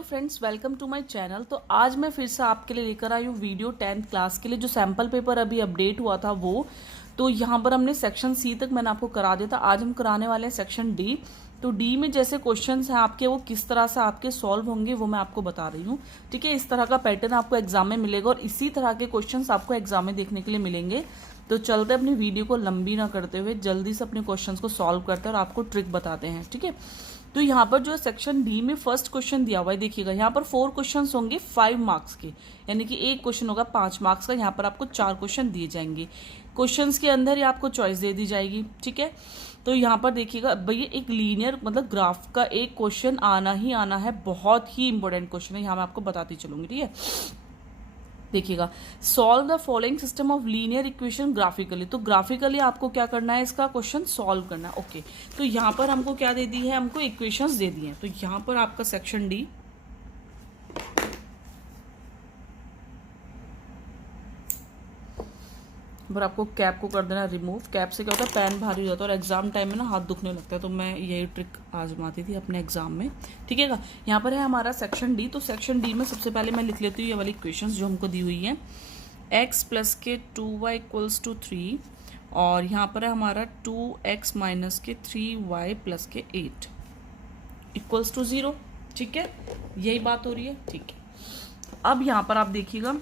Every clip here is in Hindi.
Hello friends, welcome to my channel. तो आज मैं फिर से आपके लिए लेकर आई हूँ वीडियो 10th क्लास के लिए। जो सैम्पल पेपर अभी अपडेट हुआ था वो तो यहाँ पर हमने सेक्शन सी तक मैंने आपको करा दिया था। आज हम कराने वाले हैं सेक्शन डी। तो डी में जैसे क्वेश्चंस हैं आपके वो किस तरह से आपके सॉल्व होंगे वो मैं आपको बता रही हूँ। ठीक है, इस तरह का पैटर्न आपको एग्जाम में मिलेगा और इसी तरह के क्वेश्चंस आपको एग्जाम में देखने के लिए मिलेंगे। तो चलते अपनी वीडियो को लंबी ना करते हुए जल्दी से अपने क्वेश्चंस को सॉल्व करते हैं और आपको ट्रिक बताते हैं। ठीक है, तो यहाँ पर जो सेक्शन डी में फर्स्ट क्वेश्चन दिया हुआ है, देखिएगा यहाँ पर 4 क्वेश्चन होंगे 5 मार्क्स के, यानी कि एक क्वेश्चन होगा 5 मार्क्स का। यहाँ पर आपको 4 क्वेश्चन दिए जाएंगे। क्वेश्चंस के अंदर ही आपको चॉइस दे दी जाएगी। ठीक है, तो यहाँ पर देखिएगा भैया एक लीनियर मतलब ग्राफ का एक क्वेश्चन आना ही आना है, बहुत ही इंपॉर्टेंट क्वेश्चन है। यहाँ मैं आपको बताती चलूंगी। ठीक है, देखिएगा, solve the following system of linear equation graphically. तो ग्राफिकली आपको क्या करना है, इसका क्वेश्चन सॉल्व करना है। ओके, तो यहाँ पर हमको क्या दे दी है, हमको इक्वेशंस दे दी हैं। तो यहाँ पर आपका सेक्शन डी, पर आपको कैप को कर देना रिमूव। कैप से क्या होता है, पेन भारी हो जाता है और एग्जाम टाइम में ना हाथ दुखने लगता है। तो मैं यही ट्रिक आजमाती थी अपने एग्जाम में। ठीक है, यहाँ पर है हमारा सेक्शन डी। तो सेक्शन डी में सबसे पहले मैं लिख लेती हूँ ये वाली इक्वेशंस जो हमको दी हुई है। x प्लस के 2y इक्वल्स टू 3 और यहाँ पर है हमारा 2x माइनस के 3y प्लस के 8 इक्वल्स टू 0। ठीक है, यही बात हो रही है। ठीक है, अब यहाँ पर आप देखिएगा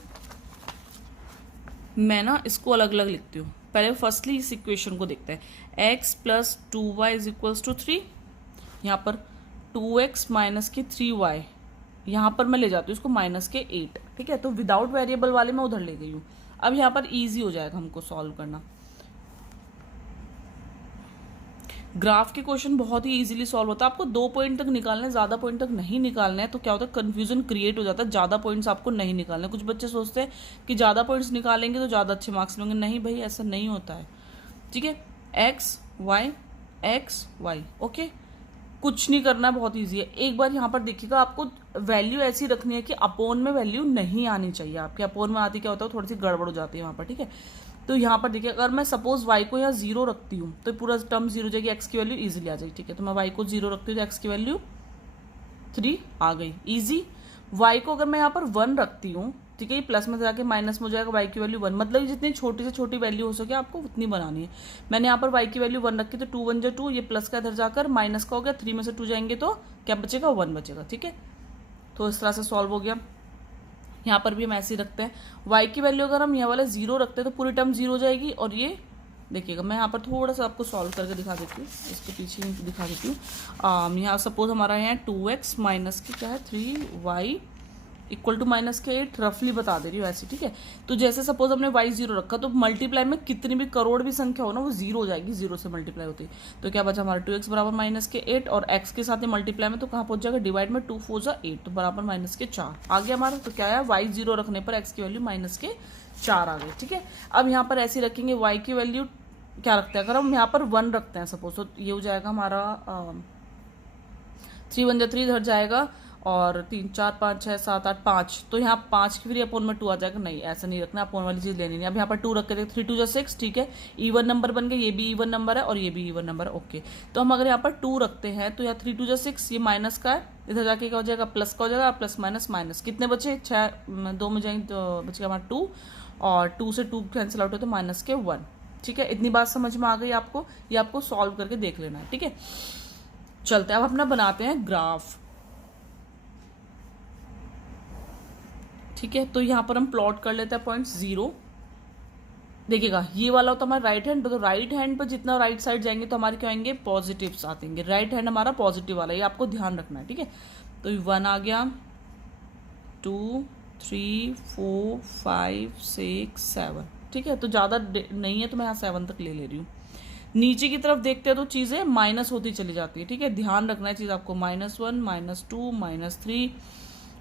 मैं ना इसको अलग अलग लिखती हूँ। पहले फर्स्टली इस इक्वेशन को देखते हैं। x plus 2y is equals to 3, यहाँ पर 2x माइनस के 3y, यहाँ पर मैं ले जाती हूँ इसको माइनस के 8। ठीक है, तो विदाउट वेरिएबल वाले मैं उधर ले गई हूँ। अब यहाँ पर इजी हो जाएगा हमको सॉल्व करना। ग्राफ के क्वेश्चन बहुत ही इजीली सॉल्व होता है। आपको 2 पॉइंट तक निकालना है, ज्यादा पॉइंट तक नहीं निकालना है। तो क्या होता है, कंफ्यूजन क्रिएट हो जाता है। ज्यादा पॉइंट्स आपको नहीं निकालना है। कुछ बच्चे सोचते हैं कि ज्यादा पॉइंट्स निकालेंगे तो ज्यादा अच्छे मार्क्स मिलेंगे। नहीं भाई, ऐसा नहीं होता है। ठीक है, एक्स वाई ओके, कुछ नहीं करना है, बहुत ईजी है। एक बार यहाँ पर देखिएगा, आपको वैल्यू ऐसी रखनी है कि अपोन में वैल्यू नहीं आनी चाहिए। आपके अपोन में आती क्या होता है, थोड़ी सी गड़बड़ हो जाती है वहाँ पर। ठीक है, तो यहाँ पर देखिए, अगर मैं सपोज y को यहाँ 0 रखती हूँ तो पूरा टर्म 0 हो जाएगी, x की वैल्यू इजीली आ जाएगी। ठीक है, तो मैं y को 0 रखती हूँ तो x की वैल्यू 3 आ गई, इजी। y को अगर मैं यहाँ पर 1 रखती हूँ, ठीक है, ये प्लस में जाके माइनस में हो जाएगा, y की वैल्यू 1। मतलब जितनी छोटी से छोटी वैल्यू हो सके आपको उतनी बनानी है। मैंने यहाँ पर y की वैल्यू 1 रखी तो 2 1 2, ये प्लस का इधर जाकर माइनस का हो गया, 3 में से 2 जाएंगे तो क्या बचेगा, 1 बचेगा। ठीक है, तो इस तरह से सॉल्व हो गया। यहाँ पर भी हम ऐसे ही रखते हैं। y की वैल्यू अगर हम यहाँ वाला 0 रखते हैं तो पूरी टर्म 0 हो जाएगी। और ये देखिएगा, मैं यहाँ पर थोड़ा सा आपको सॉल्व करके दिखा देती हूँ, इसके पीछे ही दिखा देती हूँ। यहाँ सपोज हमारा यहाँ 2x माइनस की क्या है 3y इक्वल टू माइनस के 8, रफली बता दे रही हूँ ऐसे। ठीक है, तो जैसे सपोज हमने y 0 रखा तो मल्टीप्लाई में कितनी भी करोड़ भी संख्या हो ना वो 0 हो जाएगी, 0 से मल्टीप्लाई होती है। तो क्या बचा हमारा 2x बराबर माइनस के 8 और x के साथ ही मल्टीप्लाई में तो कहाँ पहुंच जाएगा, डिवाइड में 2 4 8 तो बराबर माइनस के 4 आ गया हमारा। तो क्या है, y 0 रखने पर x की वैल्यू माइनस के 4 आ गई। ठीक है, अब यहाँ पर ऐसे रखेंगे, y की वैल्यू क्या रखते हैं, अगर हम यहाँ पर 1 रखते हैं सपोज, तो ये हो जाएगा हमारा 3 1 3 इधर जाएगा और 3 4 5 6 7 8 5, तो यहाँ 5 की फिर अपोन में 2 आ जाएगा। नहीं, ऐसा नहीं रखना, अपोन वाली चीज लेनी नहीं। अब यहाँ पर 2 रख के 3 2 6, ठीक है, इवन नंबर बन गए, ये भी इवन नंबर है और ये भी इवन नंबर है। ओके, तो हम अगर यहाँ पर 2 रखते हैं तो यहाँ 3 2 6, ये माइनस का है, इधर जाके क्या हो जाएगा, प्लस का हो जाएगा, प्लस माइनस माइनस कितने बचे, 6 2 में जाएंगे तो बचेगा हमारा 2 और 2 से 2 कैंसिल आउट हो तो माइनस के 1। ठीक है, इतनी बात समझ में आ गई आपको, ये आपको सॉल्व करके देख लेना है। ठीक है, चलते हैं अब अपना बनाते हैं ग्राफ। ठीक है, तो यहाँ पर हम प्लॉट कर लेते हैं पॉइंट 0। देखिएगा, ये वाला होता है हमारा राइट हैंड, तो राइट हैंड पर जितना राइट साइड जाएंगे तो हमारे क्या आएंगे, पॉजिटिव्स आएंगे। राइट हैंड हमारा पॉजिटिव वाला, ये आपको ध्यान रखना है। ठीक है, तो 1 आ गया, 2 3 4 5 6 7। ठीक है, तो ज़्यादा नहीं है तो मैं यहाँ 7 तक ले रही हूँ। नीचे की तरफ देखते हैं तो चीज़ें माइनस होती चली जाती है। ठीक है, ध्यान रखना है चीज़ आपको, -1 -2 -3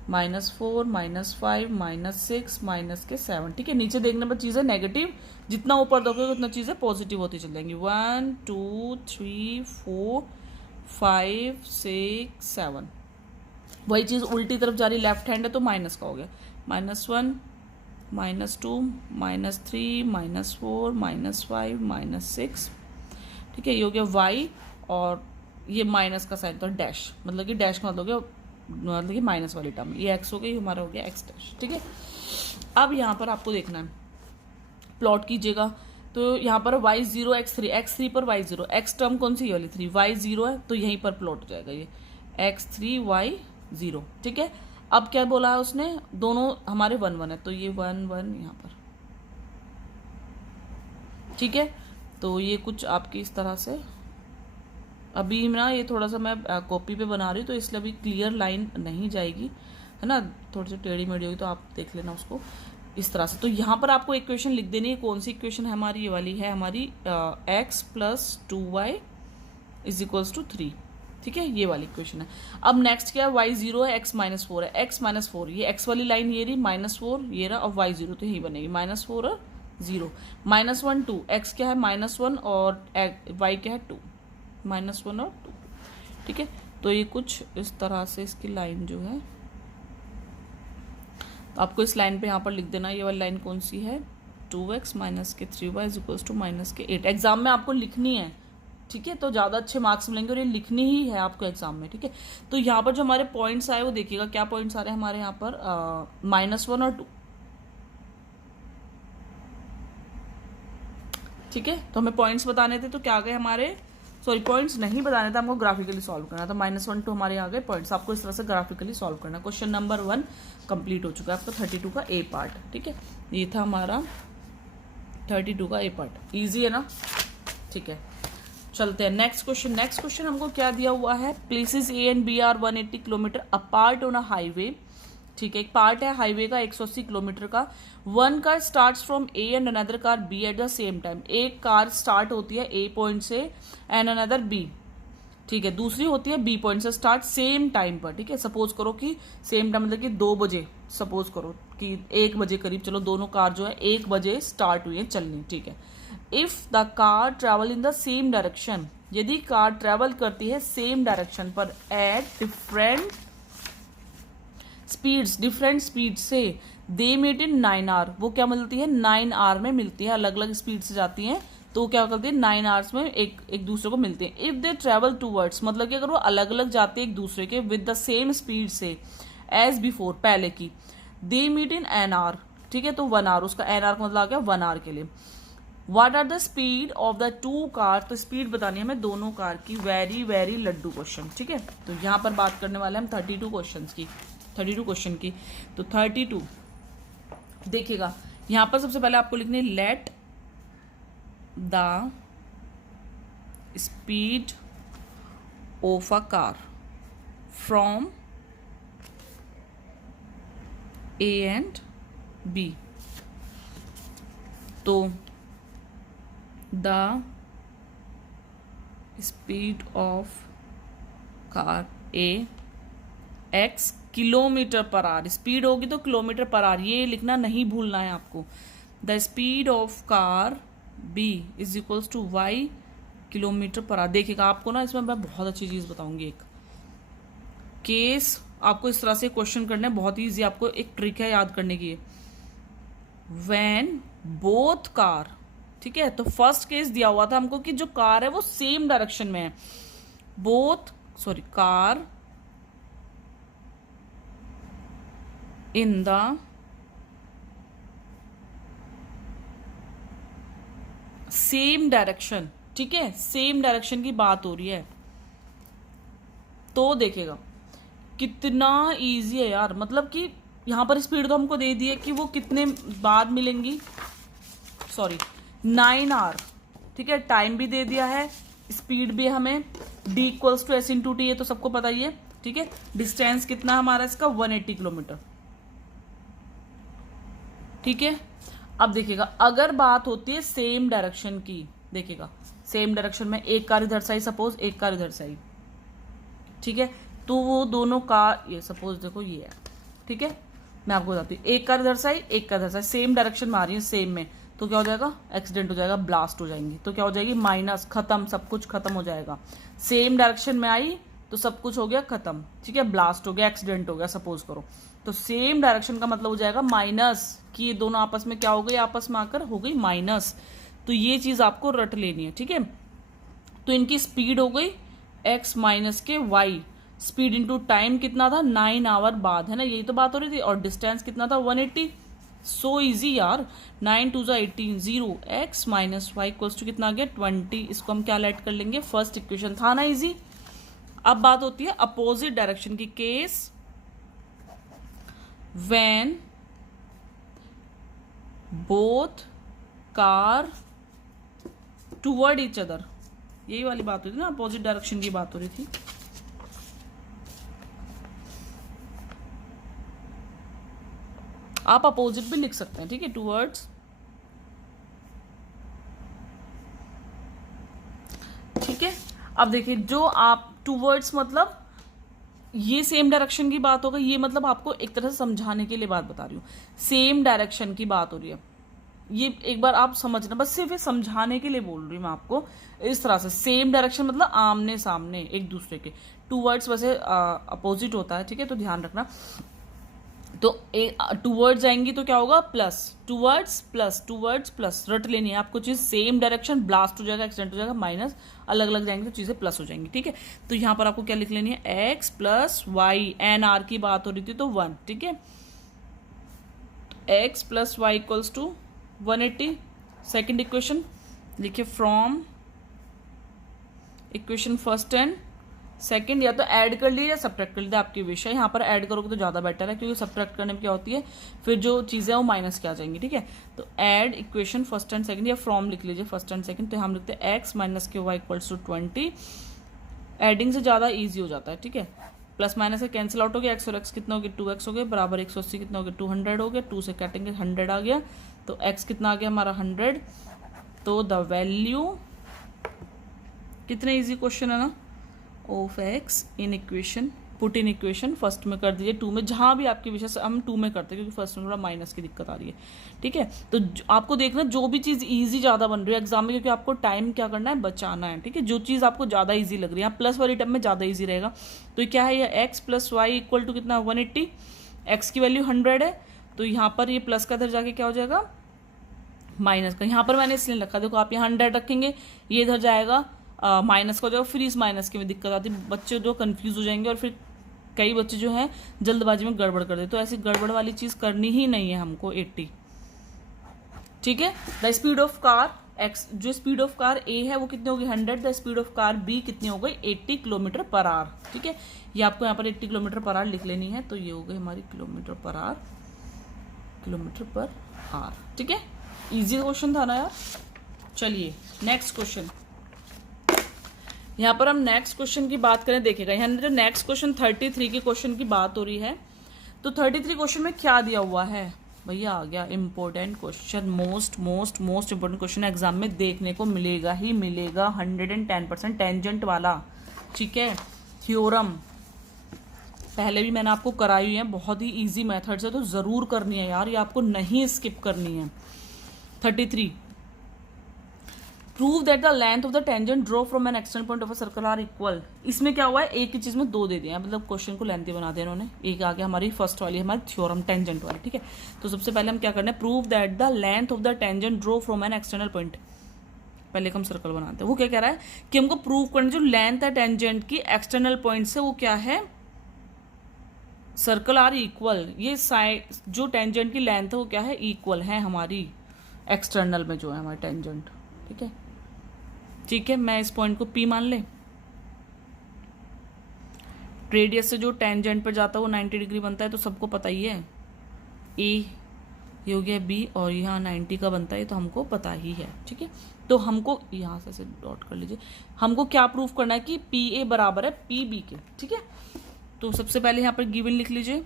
-4 -5 -6 माइनस के 7। ठीक है, नीचे देखने पर चीज़ें नेगेटिव, जितना ऊपर देखोगे उतना चीज़ें पॉजिटिव होती चल जाएंगी। 1 2 3 4 5 6 7। वही चीज़ उल्टी तरफ जा रही, लेफ्ट हैंड है तो माइनस का हो गया, -1 -2 -3 -4 -5 -6। ठीक है, ये हो गया y और ये माइनस का साइन तो डैश, मतलब कि डैश का मतलब हो गया मतलब कि माइनस वाली टर्म, ये एक्स हो गई, हमारा हो गया एक्स डैश, ठीक है। अब यहाँ पर आपको देखना है, प्लॉट कीजिएगा, तो यहाँ पर y0 x3 पर y0, x टर्म कौन सी, ये वाली 3, y0 है तो यहीं पर प्लॉट हो जाएगा ये x3 y0, ठीक है। अब क्या बोला है उसने, दोनों हमारे 1 1 है तो ये 1 1 यहाँ पर, ठीक है। तो ये कुछ आपकी इस तरह से, अभी ना ये थोड़ा सा मैं कॉपी पे बना रही हूँ तो इसलिए अभी क्लियर लाइन नहीं जाएगी, है ना, थोड़ी सी टेढ़ी मेढ़ी होगी तो आप देख लेना उसको इस तरह से। तो यहाँ पर आपको इक्वेशन लिख देनी है, कौन सी इक्वेशन है हमारी, ये वाली है हमारी x + 2y = 3, ठीक है, ये वाली इक्वेशन है। अब नेक्स्ट क्या है, y0 है, x - 4 है, x - 4, ये x वाली लाइन ये रही, -4 ये रहा, और y0 तो यही बनेगी -4 और 0, -1 2, x क्या है -1 और y क्या है 2, -1 और 2, ठीक है। तो ये कुछ इस तरह से इसकी लाइन जो है, तो आपको इस लाइन पे यहाँ पर लिख देना, ये वाली लाइन कौन सी है, 2x - 3y = -8। एग्जाम में आपको लिखनी है, ठीक है, तो ज़्यादा अच्छे मार्क्स मिलेंगे और ये लिखनी ही है आपको एग्जाम में, ठीक है। तो यहाँ पर जो हमारे पॉइंट्स आए वो देखिएगा, क्या पॉइंट्स आ रहे हैं हमारे यहाँ पर, -1 और 2, ठीक है। तो हमें पॉइंट्स बताने थे तो क्या आ गए हमारे, सॉरी पॉइंट्स नहीं बताने थे, हमको ग्राफिकली सॉल्व करना था। -1 2 हमारे आ गए पॉइंट्स, आपको इस तरह से ग्राफिकली सॉल्व करना है। क्वेश्चन नंबर 1 कंप्लीट हो चुका है आपका 32 का ए पार्ट, ठीक है। ये था हमारा 32 का ए पार्ट, इजी है ना, ठीक है। चलते हैं नेक्स्ट क्वेश्चन। नेक्स्ट क्वेश्चन हमको क्या दिया हुआ है, places A and B are 180 kilometre apart on a highway, ठीक है। एक पार्ट है हाईवे का 180 किलोमीटर का, one car starts from A and another car B at the same time, एक कार स्टार्ट होती है ए पॉइंट से एंड अनदर बी, ठीक है, दूसरी होती है बी पॉइंट से स्टार्ट सेम टाइम पर, ठीक है। सपोज करो कि सेम टाइम मतलब कि 2 बजे, सपोज करो कि 1 बजे करीब, चलो दोनों कार जो है 1 बजे स्टार्ट हुई है चलनी, ठीक है। If the car travel in the same direction, यदि कार ट्रेवल करती है सेम डायरेक्शन पर एट डिफरेंट स्पीड से, दे मेट इन 9 आवर, वो क्या मिलती है 9 आवर में मिलती है, अलग अलग स्पीड से जाती हैं तो क्या करती है 9 आवर्स में एक दूसरे को मिलते हैं। इफ दे ट्रेवल टूवर्ड्स, मतलब कि अगर वो अलग अलग जाते हैं एक दूसरे के विद द सेम स्पीड से एज बिफोर, पहले की, they meet in an hour, ठीक है, तो 1 आवर, उसका एन आवर का मतलब आ गया 1 आवर के लिए। What are the speed of the 2 car, तो स्पीड बतानी है हमें दोनों कार की, वेरी वेरी लड्डू क्वेश्चन, ठीक है। तो यहाँ पर बात करने वाले हम 32 क्वेश्चन की। तो 32 देखिएगा, यहाँ पर सबसे पहले आपको लिखनी है let the speed of a car from A and B, तो the speed of car A x kilometre per hour, speed होगी तो किलोमीटर पर आवर, ये लिखना नहीं भूलना है आपको। The speed of car b = y kilometre per our. देखिएगा आपको ना इसमें मैं बहुत अच्छी चीज़ बताऊंगी, एक केस आपको इस तरह से क्वेश्चन करने, बहुत ईजी, आपको एक ट्रिक है याद करने की, व्हेन बोथ कार, ठीक है। तो फर्स्ट केस दिया हुआ था हमको कि जो कार है वो सेम डायरेक्शन में है, car in the same direction, ठीक है, सेम डायरेक्शन की बात हो रही है। तो देखेगा कितना इजी है यार, मतलब कि यहाँ पर स्पीड तो हमको दे दी है कि वो कितने बाद मिलेंगी, 9 आवर, ठीक है, टाइम भी दे दिया है, स्पीड भी हमें d = s/t, ये तो सबको पता ही है, ठीक है। डिस्टेंस कितना हमारा इसका 180 किलोमीटर, ठीक है। अब देखिएगा अगर बात होती है सेम डायरेक्शन की, देखिएगा सेम डायरेक्शन में एक कार इधर से आई, सपोज एक कार इधर से आई, ठीक है, तो वो दोनों कार, ये सपोज देखो ये है, ठीक है, मैं आपको बताती हूँ, एक कार इधर से आई, एक कार इधर से आई, सेम डायरेक्शन में आ रही है, सेम में, तो क्या हो जाएगा, एक्सीडेंट हो जाएगा, ब्लास्ट हो जाएंगी, तो क्या हो जाएगी माइनस, खत्म, सब कुछ खत्म हो जाएगा। सेम डायरेक्शन में आई तो सब कुछ हो गया खत्म, ठीक है, ब्लास्ट हो गया, एक्सीडेंट हो गया, सपोज करो, तो सेम डायरेक्शन का मतलब हो जाएगा माइनस, कि ये दोनों आपस में क्या हो गई, आपस में आकर हो गई माइनस। तो ये चीज आपको रट लेनी है, ठीक है। तो इनकी स्पीड हो गई x - y, speed into time कितना था, 9 आवर बाद, है ना, यही तो बात हो रही थी। और डिस्टेंस कितना था, 180। सो इजी यार, 9 2 18, 0 x minus Y equals to कितना आ गया, 20। इसको हम क्या लेट कर लेंगे, फर्स्ट इक्वेशन, था ना इजी। अब बात होती है अपोजिट डायरेक्शन की, case when both car toward each other, यही वाली बात हो रही थी ना, अपोजिट डायरेक्शन की बात हो रही थी। आप अपोजिट भी लिख सकते हैं, ठीक है, टूवर्ड्स, ठीक है। अब देखिए, जो आप टूवर्ड्स मतलब ये सेम डायरेक्शन की बात होगा, ये मतलब आपको एक तरह से समझाने के लिए बात बता रही हूँ, सेम डायरेक्शन की बात हो रही है, ये एक बार आप समझना, बस सिर्फ ये समझाने के लिए बोल रही हूँ मैं आपको। इस तरह से सेम डायरेक्शन मतलब आमने सामने एक दूसरे के, टूवर्ड्स वैसे अपोजिट होता है, ठीक है, तो ध्यान रखना। तो टूवर्ड्स जाएंगी तो क्या होगा, plus, towards plus, towards plus, रट लेनी है आपको चीज, सेम डायरेक्शन, ब्लास्ट हो जाएगा, एक्सीडेंट हो जाएगा, माइनस, अलग अलग जाएंगे तो चीजें प्लस हो जाएंगी, ठीक है। तो यहां पर आपको क्या लिख लेनी है, x प्लस वाई, एन आर की बात हो रही थी तो 1, ठीक है, x plus Y equals two 180। Second equation लिखिए, from equation first and second, या तो ऐड कर लिए या सब्ट्रैक्ट कर लिए, आपकी विषय। यहाँ पर ऐड करोगे तो ज़्यादा बेटर है, क्योंकि सब्ट्रैक्ट करने में क्या होती है, फिर जो चीज़ें वो माइनस के आ जाएंगी, ठीक है। तो add equation first and second, या फ्रॉम लिख लीजिए फर्स्ट एंड सेकंड, तो हम लिखते हैं एक्स माइनस के वाई इक्वल्स टू 20। एडिंग से ज़्यादा ईजी हो जाता है, ठीक है, प्लस माइनस से कैंसिल आउट हो गया, एक्स और एक्स कितना हो गया, 2x हो गया, बराबर 180 कितना हो गया, 200 हो गया, 2 से काटेंगे 100 आ गया, तो x कितना आ गया हमारा 100। तो द वैल्यू, कितने ईजी क्वेश्चन है ना, of x in equation, put in equation first में कर दीजिए, 2 में, जहां भी आपके विषय से हम 2 में करते हैं, क्योंकि फर्स्ट में थोड़ा माइनस की दिक्कत आ रही है, ठीक है। तो आपको देखना जो भी चीज़ इजी ज़्यादा बन रही है एग्जाम में, क्योंकि आपको टाइम क्या करना है, बचाना है, ठीक है। जो चीज़ आपको ज़्यादा ईजी लग रही है, प्लस वाली टर्म में ज़्यादा ईजी रहेगा। तो क्या है, ये X plus Y equal to कितना, 180, एक्स की वैल्यू 100 है, तो यहाँ पर ये प्लस का इधर जाके क्या हो जाएगा, माइनस का। यहाँ पर मैंने इसलिए रखा, देखो आप यहाँ 100 रखेंगे, ये इधर जाएगा माइनस का हो जाएगा, फिर इस माइनस की में दिक्कत आती है, बच्चे जो कंफ्यूज हो जाएंगे, और फिर कई बच्चे जो हैं जल्दबाजी में गड़बड़ कर देते, तो ऐसी गड़बड़ वाली चीज़ करनी ही नहीं है हमको। 80, ठीक है। The speed of car X, जो स्पीड ऑफ कार ए है वो कितनी होगी, 100, the speed of car B कितनी हो गई, 80 किलोमीटर पर आवर, ठीक है। ये आपको यहाँ पर 80 किलोमीटर पर आवर लिख लेनी है, तो ये हो गई हमारी kilometre per our, kilometre per our, ठीक है। इजी क्वेश्चन था ना यार। चलिए नेक्स्ट क्वेश्चन, यहाँ पर हम नेक्स्ट क्वेश्चन की बात करें, देखिएगा यहाँ जो नेक्स्ट क्वेश्चन 33 के क्वेश्चन की बात हो रही है, तो 33 क्वेश्चन में क्या दिया हुआ है भैया, आ गया important question, most important question exam में देखने को मिलेगा ही मिलेगा, 110% टेंजेंट वाला, ठीक है, थ्योरम। पहले भी मैंने आपको कराई हुई है, बहुत ही ईजी मेथड से, तो ज़रूर करनी है यार, ये आपको नहीं स्किप करनी है। 33, prove that the length of the tangent draw from an external point of a circle are equal. इसमें क्या हुआ है, एक ही चीज में 2 दे दिए हैं, मतलब क्वेश्चन को लेंथी बना दिया इन्होंने। एक आ गया हमारी फर्स्ट वाली, हमारी थ्योरम टेंजेंट वाली, ठीक है। तो सबसे पहले हम क्या करना है, prove that the length of the tangent draw from an external point. पहले हम सर्कल बनाते हैं, वो क्या कह रहा है कि हमको प्रूव करना, जो लेंथ है टेंजेंट की एक्सटर्नल पॉइंट से, वो क्या है, सर्कल आर इक्वल। ये साइड जो टेंजेंट की लेंथ है वो क्या है, इक्वल है हमारी एक्सटर्नल में जो है हमारी टेंजेंट, ठीक है। ठीक है, मैं इस पॉइंट को P मान ले, रेडियस से जो टेंजेंट पर जाता है वो 90 डिग्री बनता है, तो सबको पता ही है, A ये हो गया B, और यहाँ 90 का बनता है, तो हमको पता ही है, ठीक है। तो हमको यहाँ से डॉट कर लीजिए, हमको क्या प्रूफ करना है कि PA बराबर है PB के, ठीक है। तो सबसे पहले यहाँ पर गिवन लिख लीजिए,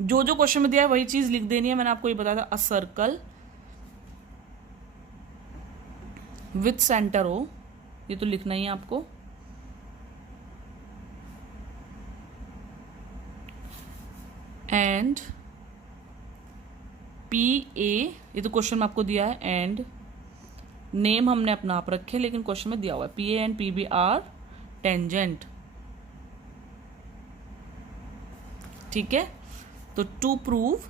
जो जो क्वेश्चन में दिया है वही चीज लिख देनी है, मैंने आपको ये बताया था, अ सर्कल विथ सेंटर हो, ये तो लिखना ही है आपको, एंड PA, ये तो क्वेश्चन में आपको दिया है, एंड नेम हमने अपना आप रखे, लेकिन क्वेश्चन में दिया हुआ है PA and PB are tangent, ठीक है। तो टू प्रूव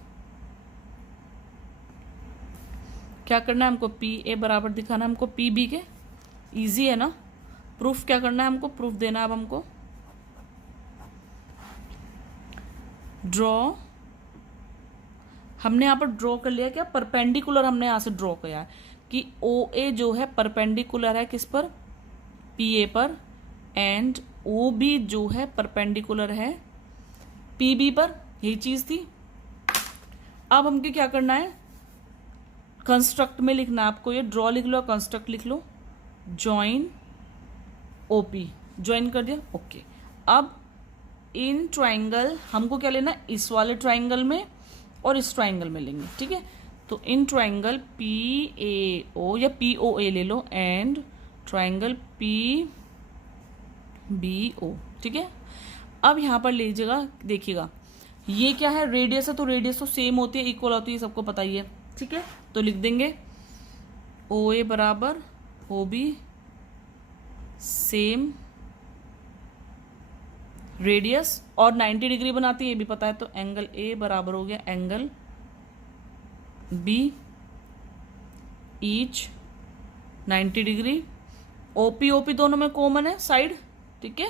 क्या करना है हमको, PA बराबर दिखाना है हमको PB के, इजी है ना। प्रूफ क्या करना है हमको, प्रूफ देना है अब हमको ड्रॉ, हमने यहाँ पर ड्रॉ कर लिया क्या, परपेंडिकुलर हमने यहाँ से ड्रॉ किया है कि ओ ए जो है परपेंडिकुलर है किस पर, पी ए पर, एंड ओ बी जो है परपेंडिकुलर है पी बी पर। यही चीज थी। अब हमको क्या करना है, कंस्ट्रक्ट में लिखना है आपको, ये ड्रॉ लिख लो, कंस्ट्रक्ट लिख लो, ज्वाइन ओपी, ज्वाइन कर दिया, ओके। अब इन ट्राइंगल हमको क्या लेना है, इस वाले ट्राइंगल में और इस ट्राइंगल में लेंगे, ठीक है। तो इन ट्राइंगल पी ए ओ या पी ओ ए ले लो and triangle P B O, ठीक है। अब यहाँ पर लीजिएगा, देखिएगा ये क्या है, रेडियस है, तो रेडियस तो सेम होती है, इक्वल होती है, सबको पता ही है, ठीक है। तो लिख देंगे ओ ए बराबर ओ बी सेम रेडियस और 90 डिग्री बनाती है, ये भी पता है। तो एंगल ए बराबर हो गया angle B each 90 degree. OP OP दोनों में कॉमन है साइड, ठीक है।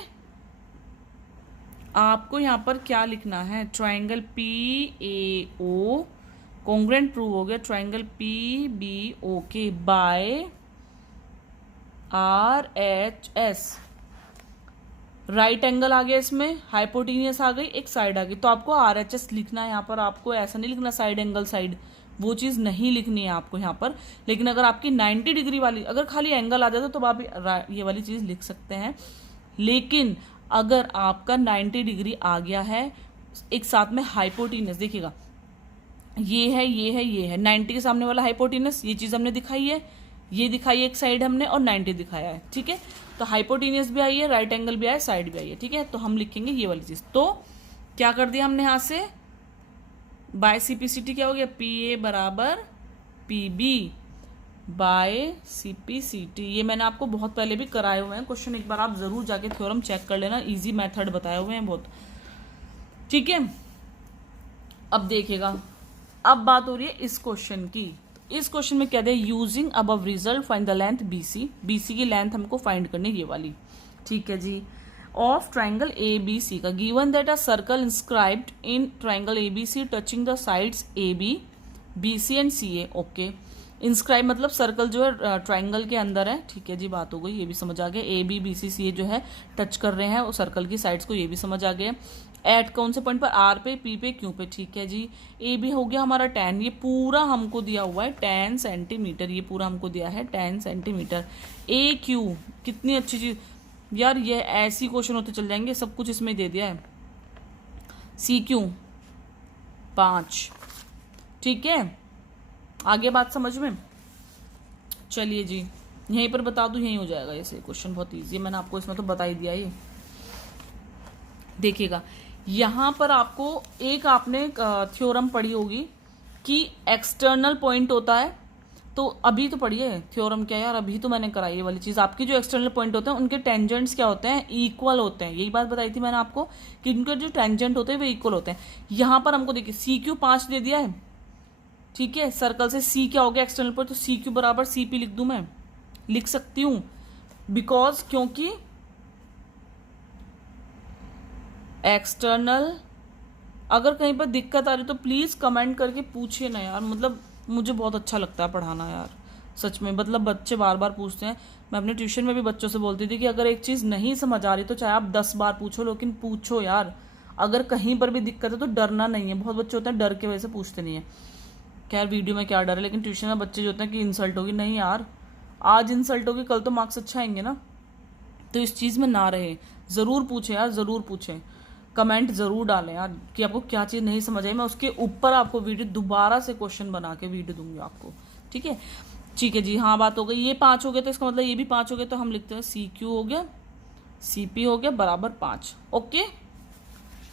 आपको यहां पर क्या लिखना है, triangle P A O congruent prove हो गया ट्राइंगल पी बी ओ के by R H S. Right angle आ गया, इसमें हाइपोटेनियस आ गई, एक साइड आ गई, तो आपको आर एच एस लिखना है यहाँ पर। आपको ऐसा नहीं लिखना साइड एंगल साइड, वो चीज़ नहीं लिखनी है आपको यहाँ पर। लेकिन अगर आपकी 90 डिग्री वाली अगर खाली एंगल आ जाए तो आप ये वाली चीज़ लिख सकते हैं। लेकिन अगर आपका 90 डिग्री आ गया है एक साथ में हाइपोटेनियस, देखिएगा ये है ये है ये है, 90 के सामने वाला हाइपोटेनियस, ये चीज़ हमने दिखाई है, ये दिखाई है एक साइड हमने, और 90 दिखाया है, ठीक है। तो हाइपोटेनियस भी आई है, राइट एंगल भी आया, साइड भी आई है, ठीक है। तो हम लिखेंगे ये वाली चीज़। तो क्या कर दिया हमने यहाँ से, by C P C T क्या हो गया, पी ए बराबर P B by C P C T. ये मैंने आपको बहुत पहले भी कराए हुए हैं क्वेश्चन, एक बार आप जरूर जाके थ्योरम चेक कर लेना, इजी मेथड बताए हुए हैं बहुत, ठीक है। अब देखिएगा, अब बात हो रही है इस क्वेश्चन की। इस क्वेश्चन में क्या दिया, using above result find the length BC. BC की लेंथ हमको फाइंड करनी ये वाली, ठीक है जी, of triangle A B C का। Given that a circle inscribed in triangle A B C touching the sides A B C and C A, okay. Inscribe मतलब सर्कल जो है ट्राइंगल के अंदर है, ठीक है जी, बात हो गई, ये भी समझ आ गया। ए बी सी सी ए जो है टच कर रहे हैं वो सर्कल की साइड्स को, ये भी समझ आ गया। एट कौन से पॉइंट पर, आर पे, पी पे, क्यू पे, ठीक है जी। ए बी हो गया हमारा 10, ये पूरा हमको दिया हुआ है 10 सेंटीमीटर, ये पूरा हमको दिया है 10 सेंटीमीटर। ए क्यू, कितनी अच्छी चीज यार, ये ऐसी क्वेश्चन होते चल जाएंगे, सब कुछ इसमें दे दिया है। सी क्यू 5, ठीक है। आगे बात समझ में, चलिए जी, यहीं पर बता दूं, यहीं हो जाएगा। ऐसे क्वेश्चन बहुत इजी है, मैंने आपको इसमें तो बता ही दिया। ये देखिएगा, यहाँ पर आपको एक आपने थ्योरम पढ़ी होगी कि एक्सटर्नल पॉइंट होता है, तो अभी तो पढ़िए थ्योरम क्या यार, अभी तो मैंने कराई ये वाली चीज़। आपकी जो एक्सटर्नल पॉइंट होते हैं उनके टेंजेंट्स क्या होते हैं, इक्वल होते हैं। यही बात बताई थी मैंने आपको कि उनके जो टेंजेंट होते हैं वो इक्वल होते हैं। यहाँ पर हमको देखिए सी क्यू 5 दे दिया है, ठीक है। सर्कल से सी क्या हो गया एक्सटर्नल पर, तो सी क्यू बराबर सी पी लिख दूं, मैं लिख सकती हूं, बिकॉज क्योंकि एक्सटर्नल। अगर कहीं पर दिक्कत आ रही तो प्लीज कमेंट करके पूछिए ना यार, मतलब मुझे बहुत अच्छा लगता है पढ़ाना यार, सच में। मतलब बच्चे बार बार पूछते हैं, मैं अपने ट्यूशन में भी बच्चों से बोलती थी कि अगर एक चीज नहीं समझ आ रही तो चाहे आप 10 बार पूछो, लेकिन पूछो यार। अगर कहीं पर भी दिक्कत है तो डरना नहीं है। बहुत बच्चे होते हैं डर के वजह से पूछते नहीं है, क्या वीडियो में क्या डर है, लेकिन ट्यूशन में बच्चे जो होते हैं कि इंसल्ट होगी, नहीं यार, आज इंसल्ट होगी कल तो मार्क्स अच्छा आएंगे ना। तो इस चीज़ में ना रहे, ज़रूर पूछें यार, ज़रूर पूछें, कमेंट ज़रूर डालें यार कि आपको क्या चीज़ नहीं समझ आई। मैं उसके ऊपर आपको वीडियो दोबारा से क्वेश्चन बना के वीडियो दूंगी आपको, ठीक है। ठीक है जी, हाँ बात हो गई। ये 5 हो गए तो इसका मतलब ये भी 5 हो गए, तो हम लिखते हैं सी क्यू हो गया, सी पी हो गया बराबर 5, ओके।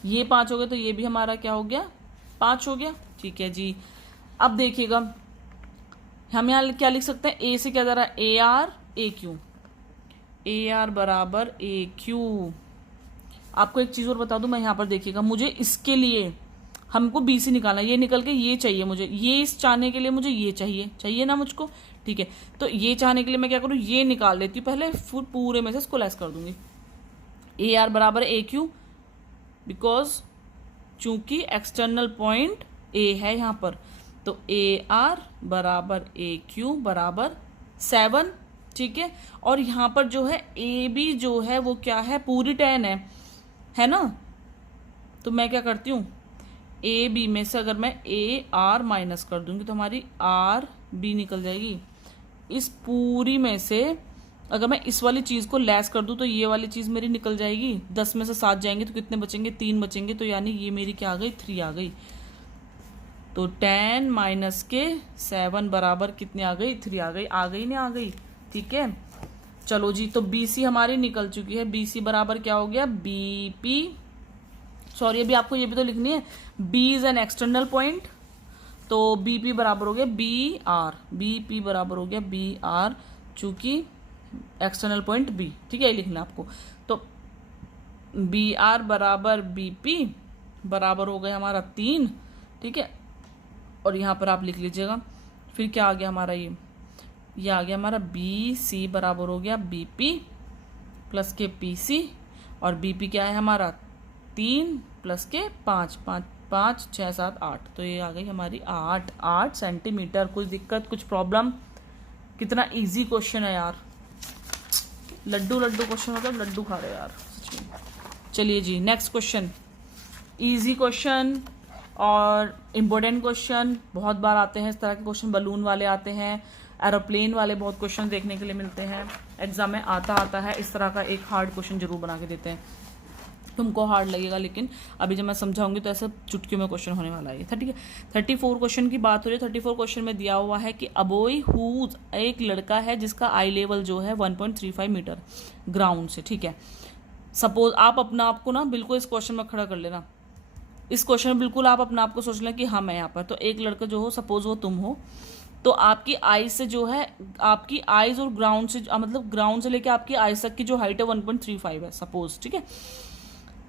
ये 5 हो गए तो ये भी हमारा क्या हो गया, 5 हो गया, ठीक है जी। अब देखिएगा, हम यहाँ क्या लिख सकते हैं, ए से क्या जा रहा है, A R A Q, A R बराबर ए क्यू। आपको एक चीज़ और बता दूं मैं, यहाँ पर देखिएगा, मुझे इसके लिए हमको बी सी निकालना, ये निकल के ये चाहिए मुझे, ये इस चाहने के लिए मुझे ये चाहिए ना मुझको, ठीक है। तो ये चाहने के लिए मैं क्या करूँ, ये निकाल लेती हूँ पहले, फिर पूरे में से इसको लेस कर दूंगी। ए आर बराबर ए क्यू, बिकॉज चूंकि एक्सटर्नल पॉइंट ए है यहाँ पर, तो ए आर बराबर ए क्यू बराबर 7, ठीक है। और यहाँ पर जो है ए बी जो है वो क्या है, पूरी 10 है ना। तो मैं क्या करती हूँ, ए बी में से अगर मैं ए आर माइनस कर दूंगी तो हमारी आर बी निकल जाएगी। इस पूरी में से अगर मैं इस वाली चीज़ को लेस कर दूं तो ये वाली चीज़ मेरी निकल जाएगी। 10 में से 7 जाएंगे तो कितने बचेंगे, 3 बचेंगे। तो यानी ये मेरी क्या आ गई, 3 आ गई। तो 10 माइनस के 7 बराबर कितनी आ गई, 3 आ गई नहीं आ गई, ठीक है। चलो जी, तो बी सी हमारी निकल चुकी है। बी सी बराबर क्या हो गया, बी पी, सॉरी अभी आपको ये भी तो लिखनी है, B is an external point, तो बी पी बराबर हो गया बी आर, बी पी बराबर हो गया बी आर, चूंकि एक्सटर्नल पॉइंट बी, ठीक है, ये लिखना आपको। तो बी आर बराबर बी पी बराबर हो गया हमारा 3, ठीक है। और यहाँ पर आप लिख लीजिएगा, फिर क्या आ गया हमारा, ये आ गया हमारा बी सी बराबर हो गया बी पी प्लस के पी सी, और बी पी क्या है हमारा 3 प्लस के 5, 5 6 7 8, तो ये आ गई हमारी 8 सेंटीमीटर। कुछ दिक्कत, कुछ प्रॉब्लम? कितना इजी क्वेश्चन है यार, लड्डू क्वेश्चन, मतलब लड्डू खा रहे यार सच में। चलिए जी, नेक्स्ट क्वेश्चन, इजी क्वेश्चन और इम्पोर्टेंट क्वेश्चन बहुत बार आते हैं इस तरह के क्वेश्चन, बलून वाले आते हैं, एरोप्लेन वाले बहुत क्वेश्चन देखने के लिए मिलते हैं एग्जाम में, आता है। इस तरह का एक हार्ड क्वेश्चन जरूर बना के देते हैं, तुमको हार्ड लगेगा, लेकिन अभी जब मैं समझाऊंगी तो ऐसा चुटकियों में क्वेश्चन होने वाला है। ठीक है, 34 क्वेश्चन की बात हो रही है। 34 क्वेश्चन में दिया हुआ है कि अबोई हुज, एक लड़का है जिसका आई लेवल जो है 1.35 मीटर ग्राउंड से, ठीक है। सपोज आप अपना आपको ना बिल्कुल इस क्वेश्चन में खड़ा कर लेना, इस क्वेश्चन में बिल्कुल आप अपना आपको सोच लें कि हाँ मैं यहाँ पर, तो एक लड़का जो हो, सपोज वो तुम हो, तो आपकी आईज से जो है, आपकी आईज और ग्राउंड से, मतलब ग्राउंड से लेके आपकी आईज तक की जो हाइट है 1.35 है सपोज, ठीक है।